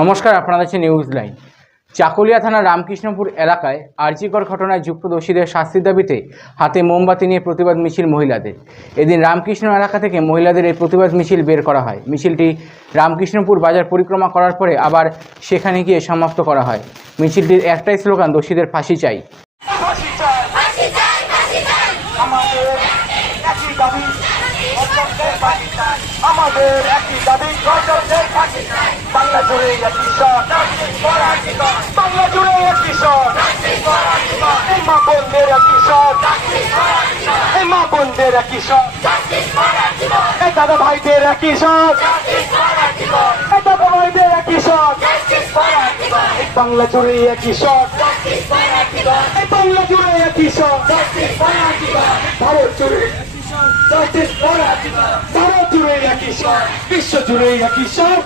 নমস্কার আপনারা দেখছেন নিউজ লাইন চাকুলিয়া থানার রামকৃষ্ণপুর এলাকায় আর্জিকর ঘটনায় যুক্ত দোষীদের শাস্তির দাবিতে হাতে মোমবাতি নিয়ে প্রতিবাদ মিছিল মহিলাদের। এদিন রামকৃষ্ণ এলাকা থেকে মহিলাদের এই প্রতিবাদ মিছিল বের করা হয়। মিছিলটি রামকৃষ্ণপুর বাজার পরিক্রমা করার পরে আবার সেখানে গিয়ে সমাপ্ত করা হয়। মিছিলটির একটাই স্লোগান দোষীদের ফাঁসি চাই। ফাঁসি চাই আমাদের একই দাবি বাংলা জুড়ে একই শট। বাংলা জুড়ে একই শট। এই মা বোনদের একই শট। এই মা বোনদের একই শট। দাদা ভাইদের একই শট। দাদা ভাইদের একই শট। বাংলা জুড়ে একই শট। বাংলা জুড়ে একই শট। ভারত জুড়ে For Africa. ভারত জুড়ে একই শট বিশ্ব জুড়ে একই শট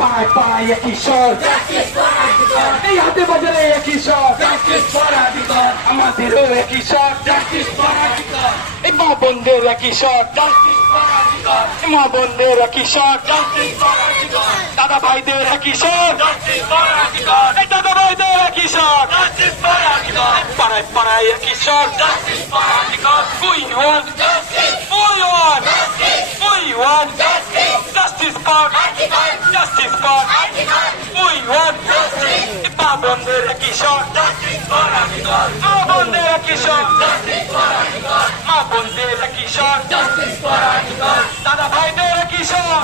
পায় পায় একই শট এই হাতে বাজারে একই শট আমাদেরও একই শট এই মা বোনদের একই এই মা বোনদের একই শট দাদা ভাইদের একই এই দাদা ভাইদের একই শট পাড়ায় পাড়ায় একই shot We want We want We want Justice for Justice for We want মা বোনদের একই শট মা বোনদের একই শট মা বোনদের একই শট দাদা ভাইদের একই শট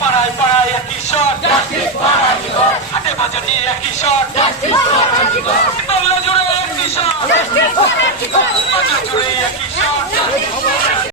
পাড়ায় পাড়ায় একই শট হাটে বাজারে একই শট বাংলা জুড়ে একই শট বাংলা জুড়ে